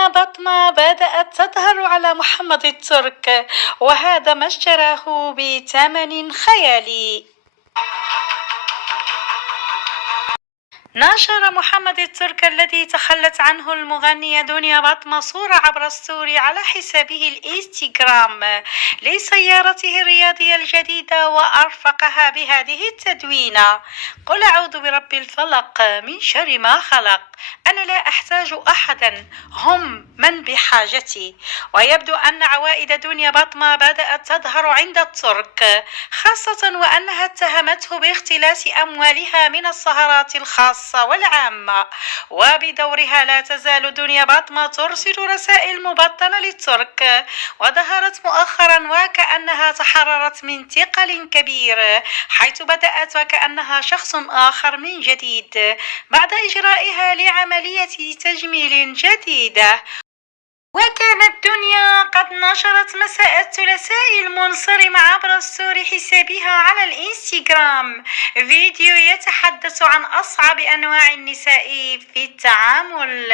دنيا بطمة بدأت تظهر على محمد الترك، وهذا ما اشتراه بثمن خيالي. نشر محمد الترك الذي تخلت عنه المغنية دنيا بطمة صورة عبر الستوري على حسابه الإنستغرام لسيارته الرياضية الجديدة، وأرفقها بهذه التدوينة: قل أعوذ برب الفلق من شر ما خلق، أنا لا أحتاج أحدا، هم من بحاجتي. ويبدو أن عوائد دنيا بطمة بدأت تظهر عند الترك، خاصة وأنها اتهمته باختلاس أموالها من السهرات الخاصة والعامة. وبدورها لا تزال دنيا بطمة ترسل رسائل مبطنة للترك، وظهرت مؤخرا وكأنها تحررت من ثقل كبير، حيث بدأت وكأنها شخص آخر من جديد بعد إجرائها لعملية تجميل جديدة. وكانت دنيا قد نشرت مساء الثلاثاء المنصرم عبر ستوري حسابها على الإنستغرام فيديو يتحدث عن أصعب أنواع النساء في التعامل.